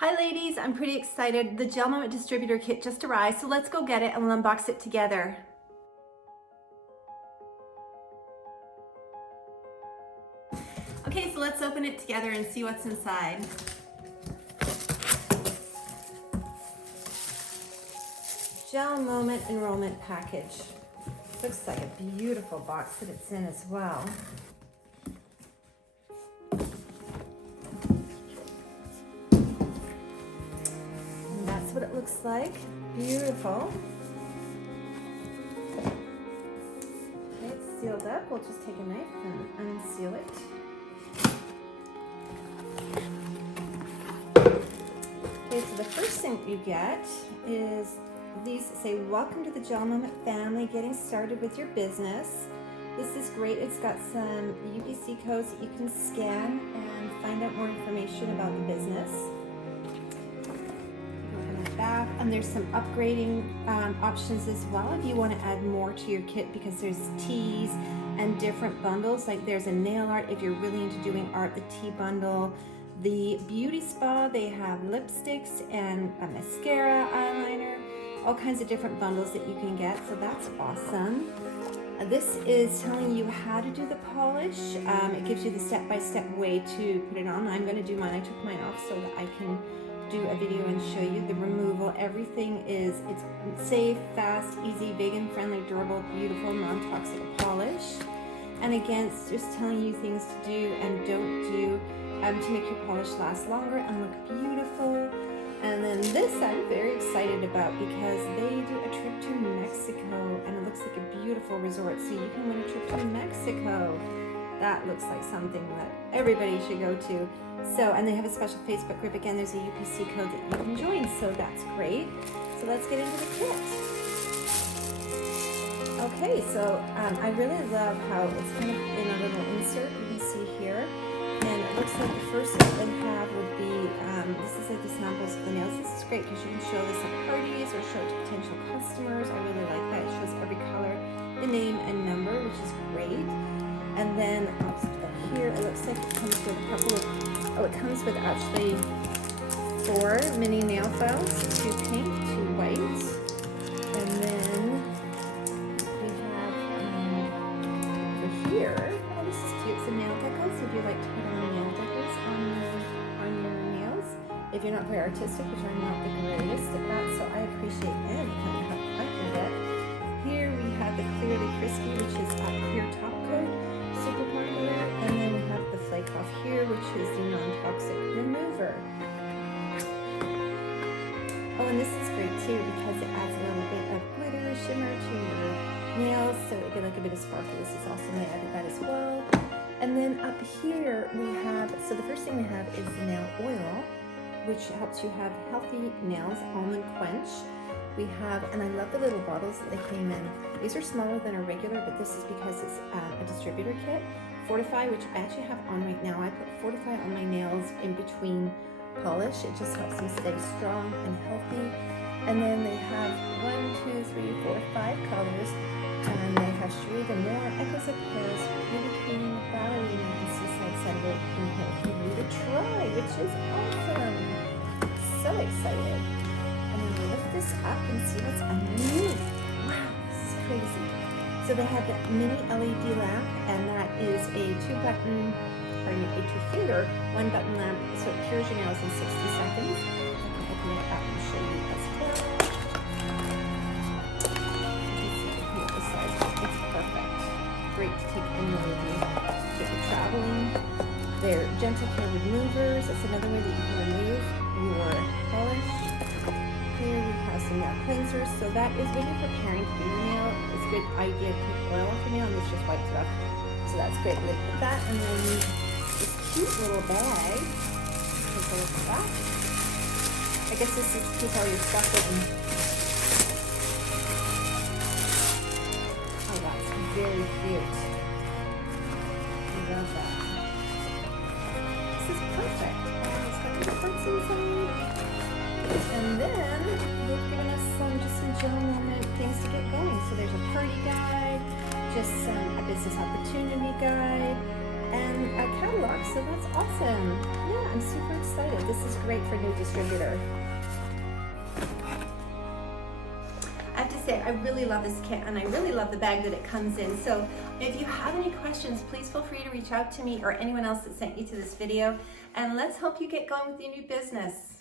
Hi ladies, I'm pretty excited. The GelMoment Distributor Kit just arrived, so let's go get it and we'll unbox it together. Okay, so let's open it together and see what's inside. GelMoment enrollment package. Looks like a beautiful box that it's in as well. What it looks like. Beautiful. Okay, it's sealed up. We'll just take a knife and unseal it. Okay, so the first thing you get is these say, welcome to the GelMoment family, getting started with your business. This is great. It's got some UPC codes that you can scan and find out more information about the business. And there's some upgrading options as well if you want to add more to your kit, because there's teas and different bundles. Like there's a nail art if you're really into doing art, the tea bundle. The beauty spa, they have lipsticks and a mascara, eyeliner, all kinds of different bundles that you can get, so that's awesome. This is telling you how to do the polish. It gives you the step-by-step way to put it on. I'm going to do mine. I took mine off so that I can do a video and show you the removal. Everything is, it's safe, fast, easy, vegan friendly, durable, beautiful, non-toxic polish. And again, it's just telling you things to do and don't do to make your polish last longer and look beautiful. And then this I'm very excited about because they do a trip to Mexico and it looks like a beautiful resort, so you can win a trip to Mexico. That looks like something that everybody should go to. So, and they have a special Facebook group. Again, there's a UPC code that you can join, so that's great. So let's get into the kit. Okay, so I really love how it's kind of in a little insert, you can see here. And it looks like the first thing they have would be, this is like the samples of the nails. This is great because you can show this at parties or show it to potential customers. I really like that. It shows every color, the name and number, which is great. And then here it looks like it comes with a couple of, it comes with actually 4 mini nail files, 2 pink, 2 white. And then we have for here, oh, this is cute, some nail decals if you like to put on nail decals on your nails. If you're not very artistic, which I'm not the greatest at that, so I appreciate any kind of help I can get. Here we have the Clearly Crispy, which is a clear top coat. Super popular, and then we have the flake off here, which is the non-toxic remover. Oh, and this is great too because it adds a little bit of glitter shimmer to your nails, so it get like a bit of sparkle. This is awesome. They added that as well. And then up here we have, so the first thing we have is the nail oil, which helps you have healthy nails, almond quench. We have, and I love the little bottles that they came in. These are smaller than a regular, but this is because it's a distributor kit. Fortify, which I actually have on right now. I put Fortify on my nails in between polish. It just helps them stay strong and healthy. And then they have 1, 2, 3, 4, 5 colors. And they have Sharita More, Echoes of Paris, Beauty Queen, Ballerina, and Seaside Sunday Inhale for you to try, which is awesome. So excited. I'm going to lift this up and see what's underneath. Wow, this is crazy. So they have the mini LED lamp, and that is a 2-finger, 1-button lamp, so it cures your nails in 60 seconds. I can open it up and show you as well. You can see the size. It's perfect. Great to take anywhere with you if you're traveling. They're gentle care removers. That's another way that you can remove your polish. Here we have some nail cleansers, so that is when you're preparing to do your nail. It's a good idea to take oil off your nail, and this just wipes it off. So that's great. We'll put that, and then this cute little bag. Take a look at that. I guess this is to keep all your stuff in. Oh, that's very cute. I love that. This is perfect. It's got the parts inside. And then they've given us some GelMoment things to get going. So there's a party guide, just a business opportunity guide, and a catalog. So that's awesome. Yeah. I'm super excited. This is great for new distributor. I have to say, I really love this kit, and I really love the bag that it comes in. So if you have any questions, please feel free to reach out to me or anyone else that sent you to this video, and let's help you get going with your new business.